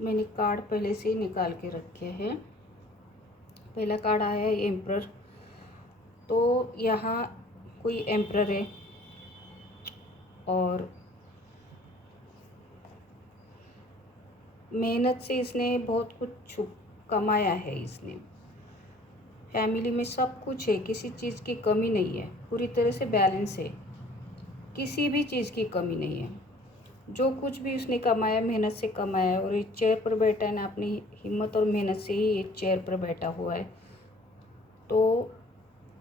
मैंने कार्ड पहले से ही निकाल के रखे हैं। पहला कार्ड आया है एम्परर। तो यहाँ कोई एम्परर है और मेहनत से इसने बहुत कुछ कमाया है। इसने फैमिली में सब कुछ है, किसी चीज़ की कमी नहीं है, पूरी तरह से बैलेंस है, किसी भी चीज़ की कमी नहीं है। जो कुछ भी उसने कमाया मेहनत से कमाया है। और इस चेयर पर बैठा है ना, अपनी हिम्मत और मेहनत से ही एक चेयर पर बैठा हुआ है। तो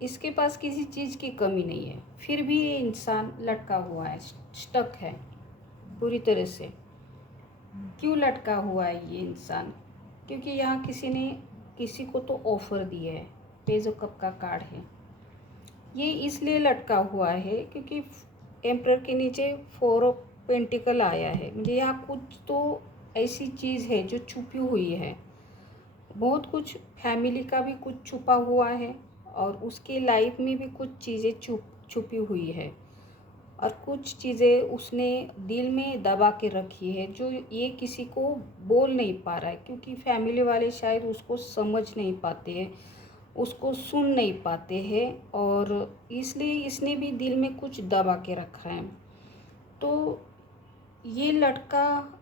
इसके पास किसी चीज़ की कमी नहीं है, फिर भी ये इंसान लटका हुआ है, स्टक है पूरी तरह से। क्यों लटका हुआ है ये इंसान? क्योंकि यहाँ किसी ने किसी को तो ऑफ़र दिया है। पेज ऑफ कप का कार्ड है। ये इसलिए लटका हुआ है क्योंकि एम्परर के नीचे फोर ऑफ पेंटिकल आया है। मुझे यहाँ कुछ तो ऐसी चीज़ है जो छुपी हुई है। बहुत कुछ फैमिली का भी कुछ छुपा हुआ है और उसके लाइफ में भी कुछ चीज़ें छुपी हुई है। और कुछ चीज़ें उसने दिल में दबा के रखी है जो ये किसी को बोल नहीं पा रहा है, क्योंकि फैमिली वाले शायद उसको समझ नहीं पाते हैं, उसको सुन नहीं पाते हैं, और इसलिए इसने भी दिल में कुछ दबा के रखा है। तो ये लड़का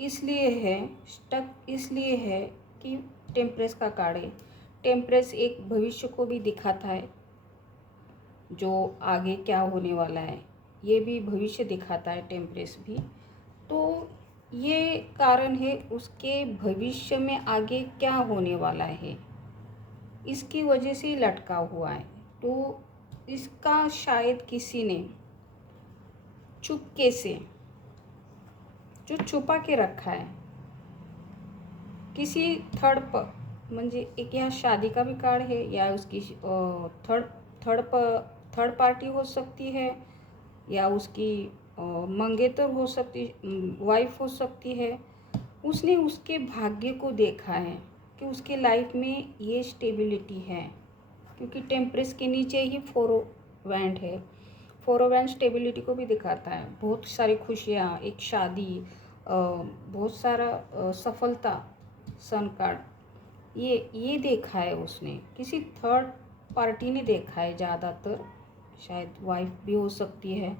इसलिए है, स्टक इसलिए है कि टेम्परेस का कार्ड है। टेम्परेस एक भविष्य को भी दिखाता है, जो आगे क्या होने वाला है ये भी भविष्य दिखाता है टेम्परेस भी। तो ये कारण है उसके भविष्य में आगे क्या होने वाला है, इसकी वजह से लटका हुआ है। तो इसका शायद किसी ने चुपके से जो छुपा के रखा है, किसी थर्ड पर, म्हणजे एक यहाँ शादी का भी कार्ड है, या उसकी थर्ड थर्ड थर्ड पार्टी हो सकती है, या उसकी मंगेतर हो सकती, वाइफ हो सकती है। उसने उसके भाग्य को देखा है कि उसके लाइफ में ये स्टेबिलिटी है, क्योंकि टेम्परेस के नीचे ही फोर वैंड है। फोर वैंड स्टेबिलिटी को भी दिखाता है, बहुत सारी खुशियाँ, एक शादी, बहुत सारा सफलता। सन कार्ड ये देखा है उसने, किसी थर्ड पार्टी ने देखा है, ज़्यादातर शायद वाइफ भी हो सकती है।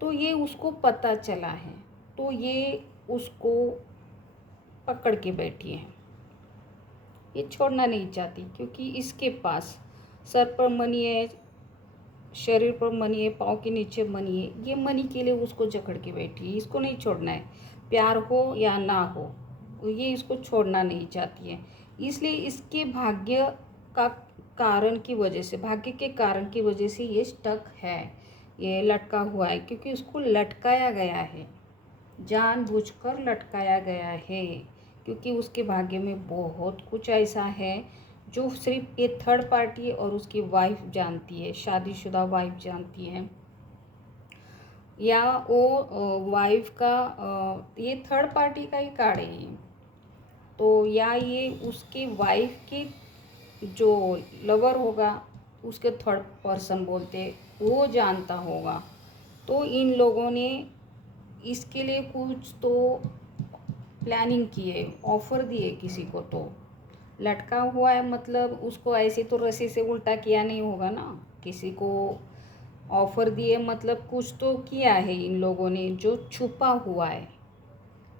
तो ये उसको पता चला है, तो ये उसको पकड़ के बैठी है, ये छोड़ना नहीं चाहती, क्योंकि इसके पास सर पर मनी है, शरीर पर मनी है, पाँव के नीचे मनी है। ये मनी के लिए उसको जकड़ के बैठी है, इसको नहीं छोड़ना है, प्यार हो या ना हो, ये इसको छोड़ना नहीं चाहती है। इसलिए इसके भाग्य का कारण की वजह से, भाग्य के कारण की वजह से ये स्टक है, ये लटका हुआ है, क्योंकि उसको लटकाया गया है, जानबूझकर लटकाया गया है। क्योंकि उसके भाग्य में बहुत कुछ ऐसा है जो सिर्फ ये थर्ड पार्टी और उसकी वाइफ जानती है, शादीशुदा वाइफ जानती है, या वो वाइफ का ये थर्ड पार्टी का ही कार्ड है ये। तो या ये उसकी वाइफ की जो लवर होगा, उसके थर्ड पर्सन बोलते, वो जानता होगा। तो इन लोगों ने इसके लिए कुछ तो प्लानिंग की है, ऑफ़र दिए किसी को। तो लटका हुआ है मतलब उसको ऐसे तो रस्सी से उल्टा किया नहीं होगा ना, किसी को ऑफ़र दिए मतलब कुछ तो किया है इन लोगों ने, जो छुपा हुआ है।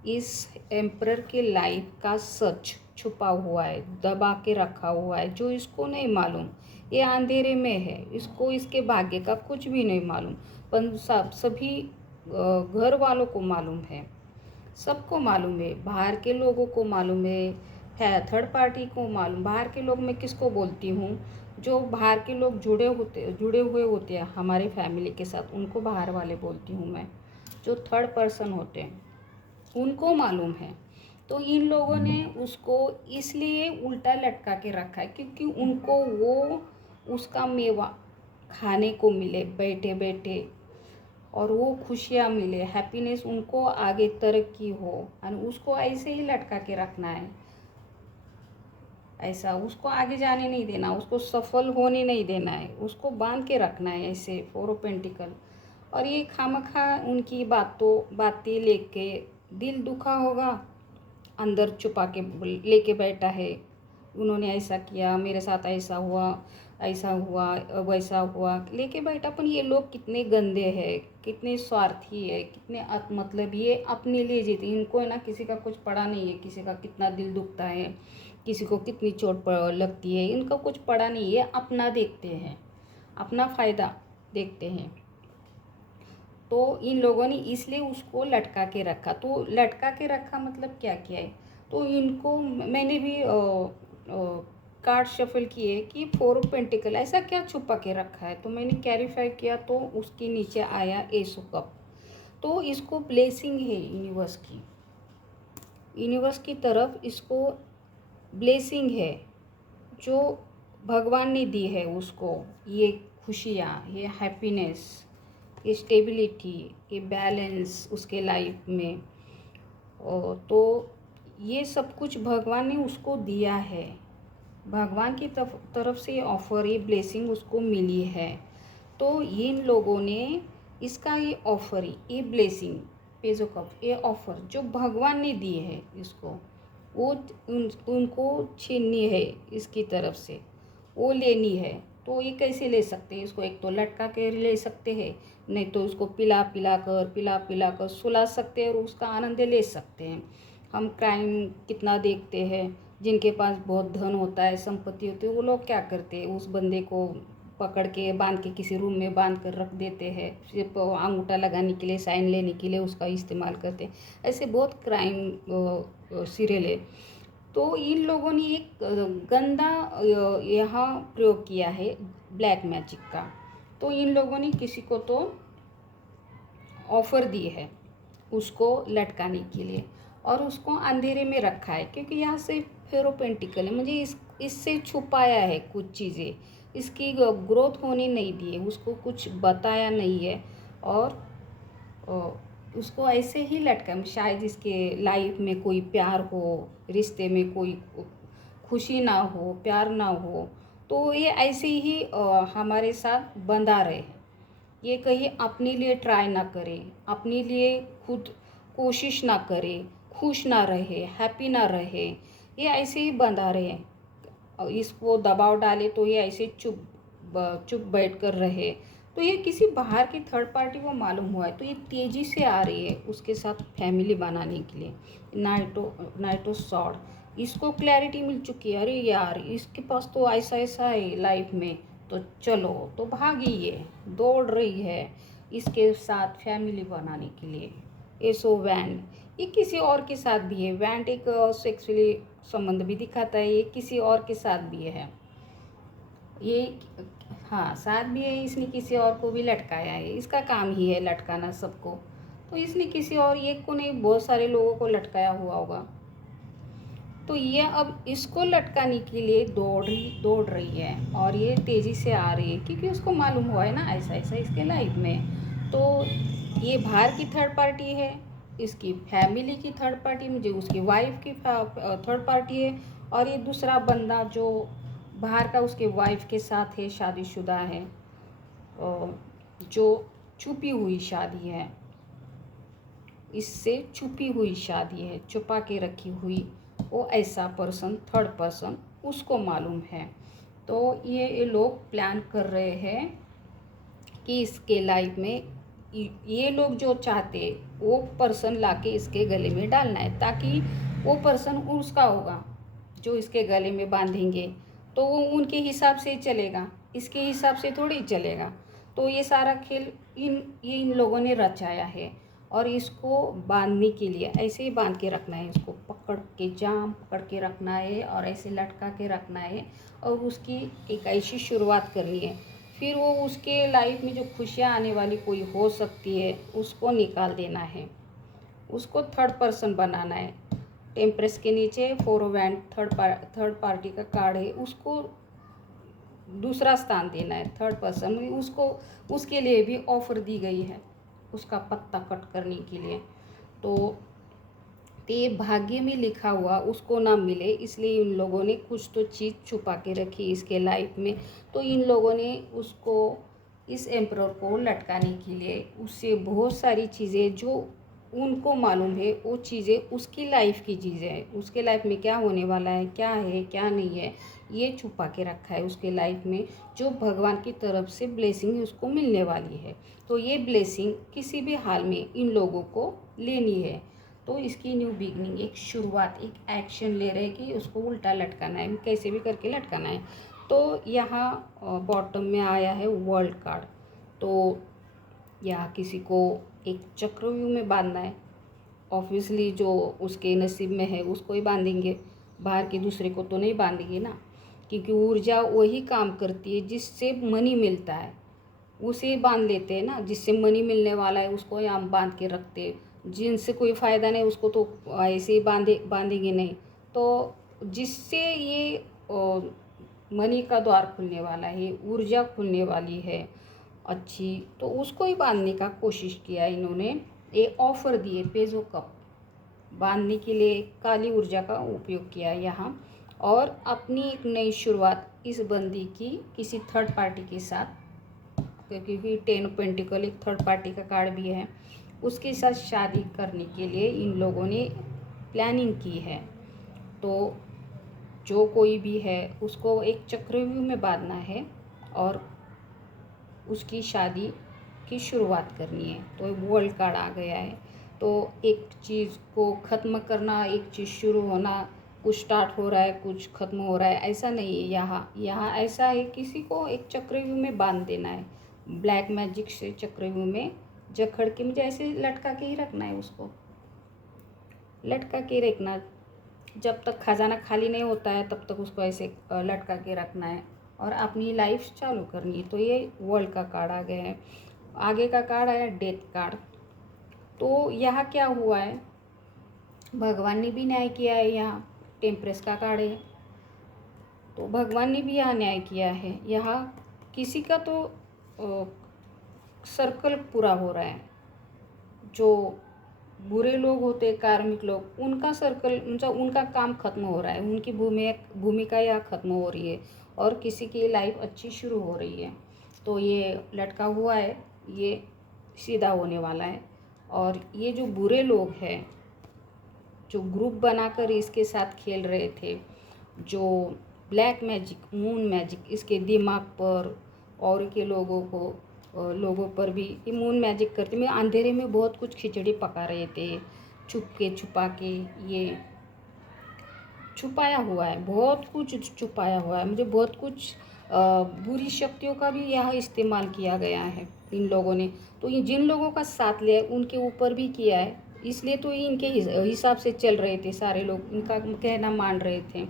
इस एम्परर के लाइफ का सच छुपा हुआ है, दबा के रखा हुआ है, जो इसको नहीं मालूम। ये अंधेरे में है, इसको इसके भाग्य का कुछ भी नहीं मालूम, पर सभी घर वालों को मालूम है, सबको मालूम है, बाहर के लोगों को मालूम है, थर्ड पार्टी को मालूम। बाहर के लोग मैं किसको बोलती हूँ? जो बाहर के लोग जुड़े हुए होते हैं हमारे फैमिली के साथ, उनको बाहर वाले बोलती हूँ मैं। जो थर्ड पर्सन होते हैं उनको मालूम है। तो इन लोगों ने उसको इसलिए उल्टा लटका के रखा है, क्योंकि उनको वो उसका मेवा खाने को मिले बैठे बैठे, और वो खुशियाँ मिले, हैप्पीनेस, उनको आगे तरक्की हो, और उसको ऐसे ही लटका के रखना है। ऐसा उसको आगे जाने नहीं देना, उसको सफल होने नहीं देना है, उसको बांध के रखना है ऐसे फोर ऑफ पेंटिकल। और ये खामखा उनकी बातें लेके दिल दुखा होगा, अंदर छुपा के लेके बैठा है। उन्होंने ऐसा किया, मेरे साथ ऐसा हुआ, वैसा हुआ लेके बैठा। पर ये लोग कितने गंदे हैं, कितने स्वार्थी है, कितने मतलब ये अपने लिए जीते। इनको है ना किसी का कुछ पड़ा नहीं है, किसी का कितना दिल दुखता है, किसी को कितनी चोट लगती है, इनका कुछ पड़ा नहीं है। अपना देखते हैं, अपना फ़ायदा देखते हैं। तो इन लोगों ने इसलिए उसको लटका के रखा। तो लटका के रखा मतलब क्या किया है, तो इनको मैंने भी कार्ड शफल किए कि 4 ऑफ पेंटिकल ऐसा क्या छुपा के रखा है। तो मैंने क्लैरिफाई किया तो उसके नीचे आया एस ऑफ कप। तो इसको ब्लेसिंग है यूनिवर्स की तरफ, इसको ब्लेसिंग है जो भगवान ने दी है उसको। ये खुशियाँ, ये हैप्पीनेस, ये स्टेबिलिटी, ये बैलेंस उसके लाइफ में। तो ये सब कुछ भगवान ने उसको दिया है। भगवान की तरफ से ऑफ़र, ये ब्लेसिंग उसको मिली है। तो इन लोगों ने इसका ये ऑफ़र, ये ब्लेसिंग, पेज ऑफ कप, ये ऑफ़र जो भगवान ने दी है इसको, वो उनको छीननी है इसकी तरफ से, वो लेनी है। तो ये कैसे ले सकते हैं इसको, एक तो लटका के ले सकते हैं, नहीं तो उसको पिला पिला कर सुला सकते हैं और उसका आनंद ले सकते हैं। हम क्राइम कितना देखते हैं, जिनके पास बहुत धन होता है, संपत्ति होती है, वो लोग क्या करते हैं, उस बंदे को पकड़ के बांध के किसी रूम में बांध कर रख देते हैं, सिर्फ अंगूठा लगाने के लिए, साइन लेने के लिए उसका इस्तेमाल करते हैं। ऐसे बहुत क्राइम सीरियल है। तो इन लोगों ने एक गंदा यहाँ प्रयोग किया है ब्लैक मैजिक का। तो इन लोगों ने किसी को तो ऑफ़र दी है उसको लटकाने के लिए, और उसको अंधेरे में रखा है, क्योंकि यहाँ से फेरो पेंटिकल है। मुझे इससे छुपाया है कुछ चीज़ें, इसकी ग्रोथ होने नहीं दी है, उसको कुछ बताया नहीं है, और उसको ऐसे ही लटका। शायद इसके लाइफ में कोई प्यार हो, रिश्ते में कोई खुशी ना हो, प्यार ना हो, तो ये ऐसे ही हमारे साथ बंधा रहे। ये कहीं अपने लिए ट्राई ना करे, अपने लिए खुद कोशिश ना करे, खुश ना रहे, हैप्पी ना रहे, ये ऐसे ही बंधा रहे। इसको दबाव डाले तो ये ऐसे चुप बैठ कर रहे। तो ये किसी बाहर की थर्ड पार्टी को मालूम हुआ है, तो ये तेज़ी से आ रही है उसके साथ फैमिली बनाने के लिए। नाइटो सॉर्ड, इसको क्लैरिटी मिल चुकी है, अरे यार इसके पास तो ऐसा है लाइफ में, तो चलो, तो भागी, ये दौड़ रही है इसके साथ फैमिली बनाने के लिए। एसो वैंड, ये किसी और के साथ भी है। वैंड एक सेक्सुअली संबंध भी दिखाता है, ये किसी और के साथ भी है, ये हाँ साथ भी है। इसने किसी और को भी लटकाया है, इसका काम ही है लटकाना सबको। तो इसने किसी और एक को नहीं, बहुत सारे लोगों को लटकाया हुआ होगा। तो ये अब इसको लटकाने के लिए दौड़ रही है, और ये तेज़ी से आ रही है, क्योंकि उसको मालूम हुआ है ना ऐसा ऐसा इसके लाइफ में। तो ये बाहर की थर्ड पार्टी है, इसकी फैमिली की थर्ड पार्टी, मुझे उसकी वाइफ की थर्ड पार्टी है, और ये दूसरा बंदा जो बाहर का उसके वाइफ के साथ है, शादीशुदा है, जो छुपी हुई शादी है, इससे छुपी हुई शादी है, छुपा के रखी हुई, वो ऐसा पर्सन, थर्ड पर्सन उसको मालूम है। तो ये लोग प्लान कर रहे हैं कि इसके लाइफ में ये लोग जो चाहते वो पर्सन लाके इसके गले में डालना है, ताकि वो पर्सन उसका होगा जो इसके गले में बांधेंगे, तो वो उनके हिसाब से चलेगा, इसके हिसाब से थोड़ी चलेगा। तो ये सारा खेल इन लोगों ने रचाया है, और इसको बांधने के लिए ऐसे ही बांध के रखना है, इसको पकड़ के रखना है, और ऐसे लटका के रखना है, और उसकी एक ऐसी शुरुआत करनी है। फिर वो उसके लाइफ में जो खुशियाँ आने वाली कोई हो सकती है उसको निकाल देना है, उसको थर्ड पर्सन बनाना है। टेम्परेस के नीचे 4 वैंड थर्ड पार्टी का कार्ड है, उसको दूसरा स्थान देना है, थर्ड पर्सन। उसको उसके लिए भी ऑफर दी गई है, उसका पत्ता कट करने के लिए। तो ये भाग्य में लिखा हुआ उसको ना मिले, इसलिए इन लोगों ने कुछ तो चीज़ छुपा के रखी इसके लाइफ में। तो इन लोगों ने उसको, इस एम्परर को लटकाने के लिए उससे बहुत सारी चीज़ें जो उनको मालूम है वो चीज़ें उसकी लाइफ की चीज़ें हैं, उसके लाइफ में क्या होने वाला है क्या नहीं है, ये छुपा के रखा है उसके लाइफ में, जो भगवान की तरफ से ब्लेसिंग उसको मिलने वाली है। तो ये ब्लेसिंग किसी भी हाल में इन लोगों को लेनी है। तो इसकी न्यू बिगनिंग, एक शुरुआत, एक एक्शन ले रहे कि उसको उल्टा लटकाना है, कैसे भी करके लटकाना है। तो यहाँ बॉटम में आया है वर्ल्ड कार्ड। तो या किसी को एक चक्रव्यूह में बांधना है, ऑब्वियसली जो उसके नसीब में है उसको ही बांधेंगे, बाहर के दूसरे को तो नहीं बांधेंगे ना, क्योंकि ऊर्जा वही काम करती है जिससे मनी मिलता है, उसे बांध लेते हैं ना, जिससे मनी मिलने वाला है उसको यहाँ बांध के रखते हैं, जिनसे कोई फ़ायदा नहीं उसको तो ऐसे ही बांधेंगे नहीं। तो जिससे ये मनी का द्वार खुलने वाला है, ऊर्जा खुलने वाली है अच्छी, तो उसको ही बांधने का कोशिश किया इन्होंने। ये ऑफ़र दिए पेजो कप बांधने के लिए, काली ऊर्जा का उपयोग किया यहाँ, और अपनी एक नई शुरुआत इस बंदी की किसी थर्ड पार्टी के साथ, क्योंकि 10 पेंटिकल एक थर्ड पार्टी का कार्ड भी है, उसके साथ शादी करने के लिए इन लोगों ने प्लानिंग की है। तो जो कोई भी है उसको एक चक्रव्यूह में बांधना है और उसकी शादी की शुरुआत करनी है। तो वर्ल्ड कार्ड आ गया है। तो एक चीज़ को ख़त्म करना, एक चीज़ शुरू होना, कुछ स्टार्ट हो रहा है कुछ ख़त्म हो रहा है, ऐसा नहीं है। यहाँ ऐसा है, किसी को एक चक्रव्यूह में बांध देना है, ब्लैक मैजिक से चक्रव्यूह में जकड़ के, मुझे ऐसे लटका के ही रखना है, उसको लटका के रखना, जब तक खजाना खाली नहीं होता है तब तक उसको ऐसे लटका के रखना है और अपनी लाइफ चालू करनी है। तो ये वर्ल्ड का कार्ड आ गया है। आगे का कार्ड आया डेथ कार्ड। तो यहाँ क्या हुआ है, भगवान ने भी न्याय किया है। यहाँ टेम्परेस का कार्ड है, तो भगवान ने भी यहाँ न्याय किया है। यहाँ किसी का तो सर्कल पूरा हो रहा है, जो बुरे लोग होते, कार्मिक लोग, उनका सर्कल, उनका काम खत्म हो रहा है, उनकी भूमिका यहाँ खत्म हो रही है और किसी की लाइफ अच्छी शुरू हो रही है। तो ये लटका हुआ है, ये सीधा होने वाला है। और ये जो बुरे लोग हैं, जो ग्रुप बनाकर इसके साथ खेल रहे थे, जो ब्लैक मैजिक, मून मैजिक इसके दिमाग पर और के लोगों पर भी ये मून मैजिक करते, मैं अंधेरे में बहुत कुछ खिचड़ी पका रहे थे, छुपा के ये छुपाया हुआ है, बहुत कुछ छुपाया हुआ है, मुझे बहुत कुछ बुरी शक्तियों का भी यहाँ इस्तेमाल किया गया है इन लोगों ने। तो ये जिन लोगों का साथ लिया है उनके ऊपर भी किया है, इसलिए तो ये इनके हिसाब से चल रहे थे, सारे लोग इनका कहना मान रहे थे।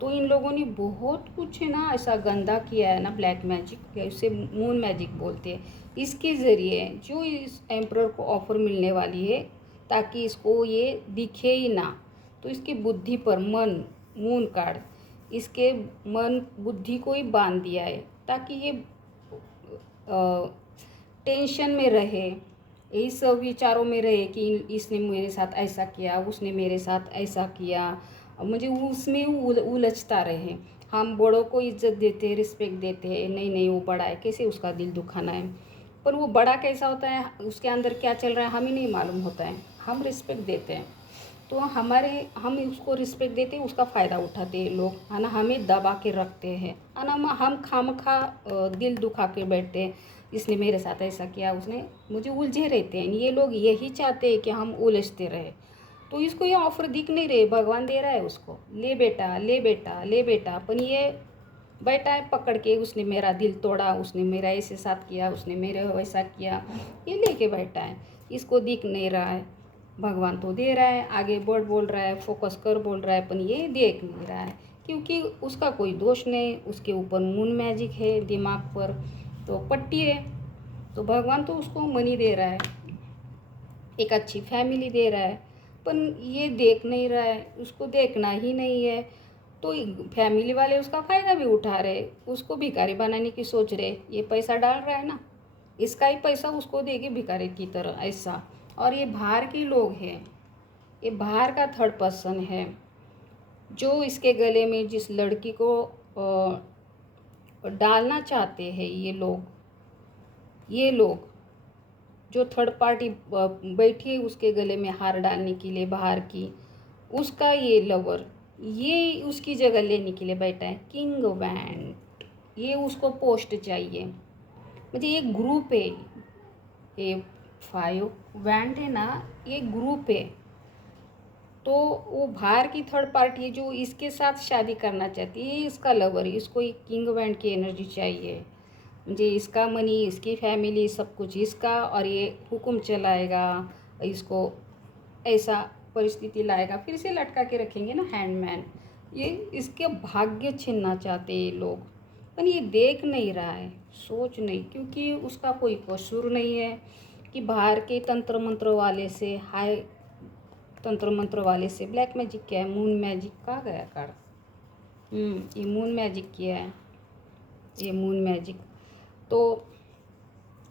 तो इन लोगों ने बहुत कुछ है ना ऐसा गंदा किया है ना, ब्लैक मैजिक, उसे मून मैजिक बोलते हैं। इसके ज़रिए जो इस एम्परर को ऑफ़र मिलने वाली है, ताकि इसको ये दिखे ही ना, तो इसकी बुद्धि पर, मन, मून कार्ड इसके मन बुद्धि को ही बांध दिया है, ताकि ये टेंशन में रहे, यही सब विचारों में रहे कि इसने मेरे साथ ऐसा किया, उसने मेरे साथ ऐसा किया, मुझे उसमें उलझता रहे। हम बड़ों को इज्जत देते हैं, रिस्पेक्ट देते हैं, नहीं वो बड़ा है, कैसे उसका दिल दुखाना है, पर वो बड़ा कैसा होता है, उसके अंदर क्या चल रहा है हमें नहीं मालूम होता है, हम रिस्पेक्ट देते हैं। तो हम उसको रिस्पेक्ट देते हैं, उसका फ़ायदा उठाते हैं लोग, है ना, हमें दबा के रखते हैं, है ना, हम खामखा दिल दुखा के बैठते हैं, इसने मेरे साथ ऐसा किया, उसने, मुझे उलझे रहते हैं। ये लोग यही चाहते हैं कि हम उलझते रहे। तो इसको ये ऑफ़र दिख नहीं रहे, भगवान दे रहा है उसको, ले बेटा ले बेटा ले बेटा, पर ये बैठा है पकड़ के, उसने मेरा दिल तोड़ा, उसने मेरा ऐसे साथ किया, उसने मेरे वैसा किया, ये लेके बैठा है, इसको दिख नहीं रहा है। भगवान तो दे रहा है, आगे बढ़ बोल रहा है, फोकस कर बोल रहा है, पर ये देख नहीं रहा है, क्योंकि उसका कोई दोष नहीं, उसके ऊपर मून मैजिक है, दिमाग पर तो पट्टी है। तो भगवान तो उसको मनी दे रहा है, एक अच्छी फैमिली दे रहा है, पर ये देख नहीं रहा है, उसको देखना ही नहीं है। तो फैमिली वाले उसका फ़ायदा भी उठा रहे, उसको भिखारी बनाने की सोच रहे, ये पैसा डाल रहा है ना, इसका ही पैसा उसको देगी भिखारी की तरह, ऐसा। और ये बाहर के लोग हैं, ये बाहर का थर्ड पर्सन है, जो इसके गले में जिस लड़की को डालना चाहते हैं, ये लोग जो थर्ड पार्टी बैठी है उसके गले में हार डालने के लिए बाहर की, उसका ये लवर ये उसकी जगह लेने के लिए बैठा है किंग वैंड। ये उसको पोस्ट चाहिए, मतलब ये ग्रुप है, ये 5 वैंड है ना, ये ग्रुप है। तो वो बाहर की थर्ड पार्टी है जो इसके साथ शादी करना चाहती है, इसका लवर है, इसको एक किंग वैंड की एनर्जी चाहिए। मुझे इसका मनी, इसकी फैमिली, सब कुछ इसका, और ये हुक्म चलाएगा, इसको ऐसा परिस्थिति लाएगा, फिर से लटका के रखेंगे ना हैंडमैन। ये इसके भाग्य छीनना चाहते हैं ये लोग, पर ये देख नहीं रहा है, सोच नहीं, क्योंकि उसका कोई कसूर नहीं है कि बाहर के तंत्र मंत्र वाले से, हाई तंत्र मंत्र वाले से ब्लैक मैजिक किया है, मून मैजिक कहा गया कार्ड, ये मून मैजिक किया है, ये मून मैजिक। तो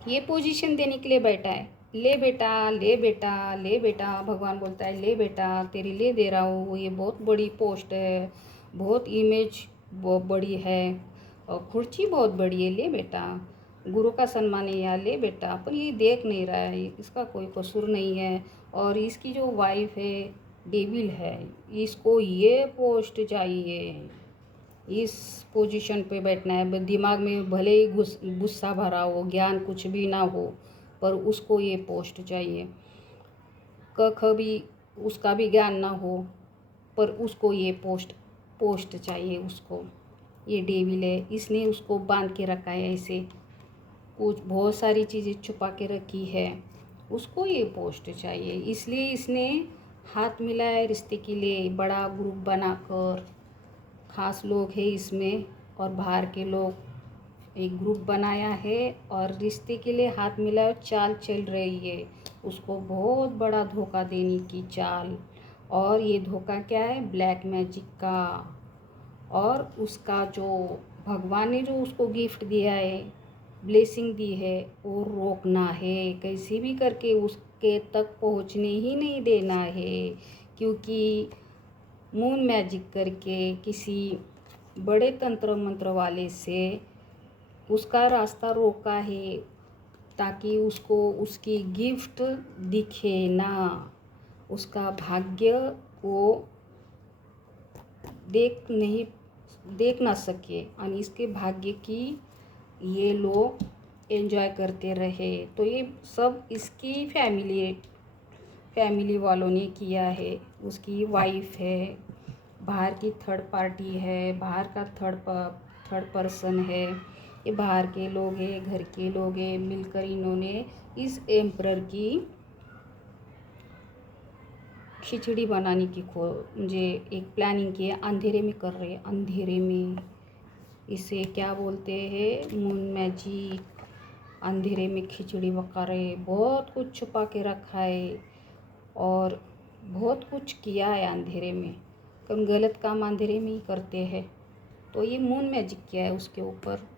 ये पोजीशन देने के लिए बैठा है, ले बेटा ले बेटा ले बेटा, भगवान बोलता है ले बेटा तेरे लिए दे रहा हूँ, ये बहुत बड़ी पोस्ट है, बहुत इमेज बहुत बड़ी है, और कुर्सी बहुत बड़ी है, ले बेटा गुरु का सम्मान है यार, ले बेटा। पर ये देख नहीं रहा है, इसका कोई कसूर नहीं है, और इसकी जो वाइफ है डेविल है, इसको ये पोस्ट चाहिए, इस पोजीशन पे बैठना है। दिमाग में भले ही गुस्सा भरा हो, ज्ञान कुछ भी ना हो, पर उसको ये पोस्ट चाहिए। कख भी उसका भी ज्ञान ना हो, पर उसको ये पोस्ट चाहिए उसको। ये डेविल है, इसने उसको बांध के रखा है, ऐसे कुछ बहुत सारी चीज़ें छुपा के रखी है, उसको ये पोस्ट चाहिए। इसलिए इसने हाथ मिलाया रिश्ते के लिए, बड़ा ग्रुप बनाकर, खास लोग हैं इसमें और बाहर के लोग, एक ग्रुप बनाया है और रिश्ते के लिए हाथ मिलाया, चाल चल रही है उसको बहुत बड़ा धोखा देने की चाल। और ये धोखा क्या है, ब्लैक मैजिक का, और उसका जो भगवान ने जो उसको गिफ्ट दिया है, ब्लेसिंग दी है, वो रोकना है, कैसे भी करके उसके तक पहुंचने ही नहीं देना है। क्योंकि मून मैजिक करके किसी बड़े तंत्र मंत्र वाले से उसका रास्ता रोका है, ताकि उसको उसकी गिफ्ट दिखे ना, उसका भाग्य वो देख ना सके, और इसके भाग्य की ये लोग एंजॉय करते रहे। तो ये सब इसकी फैमिली वालों ने किया है, उसकी वाइफ है, बाहर की थर्ड पार्टी है, बाहर का थर्ड पर्सन है, ये बाहर के लोग हैं, घर के लोग हैं, मिलकर इन्होंने इस एम्परर की खिचड़ी बनाने की मुझे एक प्लानिंग की है, अंधेरे में कर रहे हैं, अंधेरे में। इसे क्या बोलते हैं, मून मैजिक। अंधेरे में खिचड़ी पका रहे, बहुत कुछ छुपा के रखा है और बहुत कुछ किया है अंधेरे में। कम गलत काम अंधेरे में ही करते हैं। तो ये मून मैजिक किया है उसके ऊपर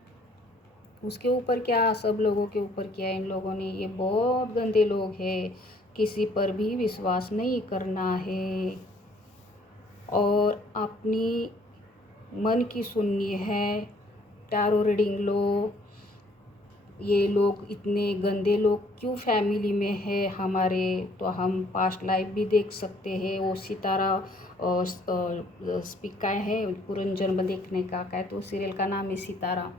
क्या, सब लोगों के ऊपर किया है इन लोगों ने। ये बहुत गंदे लोग हैं, किसी पर भी विश्वास नहीं करना है और अपनी मन की सुननी है। टैरो रीडिंग लो। ये लोग इतने गंदे लोग क्यों फैमिली में है हमारे, तो हम पास्ट लाइफ भी देख सकते हैं। वो सितारा स्पीक है पुनर्जन्म देखने का, क्या तो सीरियल का नाम है सितारा।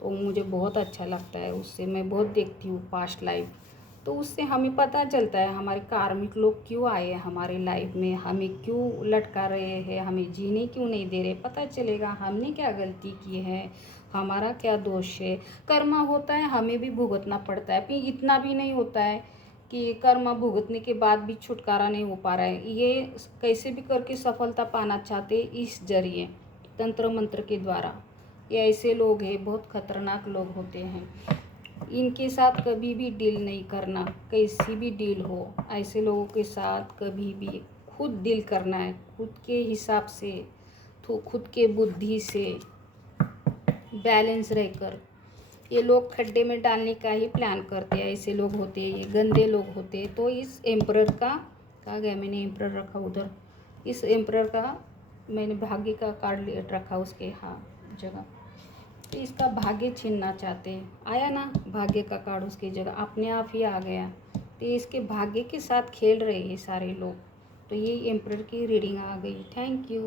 तो मुझे बहुत अच्छा लगता है, उससे मैं बहुत देखती हूँ पास्ट लाइफ। तो उससे हमें पता चलता है हमारे कार्मिक लोग क्यों आए हैं हमारे लाइफ में, हमें क्यों लटका रहे हैं, हमें जीने क्यों नहीं दे रहे, पता चलेगा हमने क्या गलती की है, हमारा क्या दोष है। कर्मा होता है, हमें भी भुगतना पड़ता है, फिर इतना भी नहीं होता है कि कर्मा भुगतने के बाद भी छुटकारा नहीं हो पा रहा है। ये कैसे भी करके सफलता पाना चाहते इस जरिए तंत्र मंत्र के द्वारा। ये ऐसे लोग हैं, बहुत खतरनाक लोग होते हैं, इनके साथ कभी भी डील नहीं करना, कैसी भी डील हो। ऐसे लोगों के साथ कभी भी खुद डील करना है, खुद के हिसाब से, तो खुद के बुद्धि से बैलेंस रहकर। ये लोग खड्डे में डालने का ही प्लान करते हैं, ऐसे लोग होते हैं, ये गंदे लोग होते हैं। तो इस एम्परर का, कहा गया मैंने एम्परर रखा उधर, इस एम्परर का मैंने भाग्य का कार्ड रखा उसके हाँ जगह। तो इसका भाग्य छीनना चाहते हैं। आया ना भाग्य का कार्ड उसकी जगह, अपने आप ही आ गया। तो ये इसके भाग्य के साथ खेल रहे हैं ये सारे लोग। तो ये एम्परर की रीडिंग आ गई। Thank you.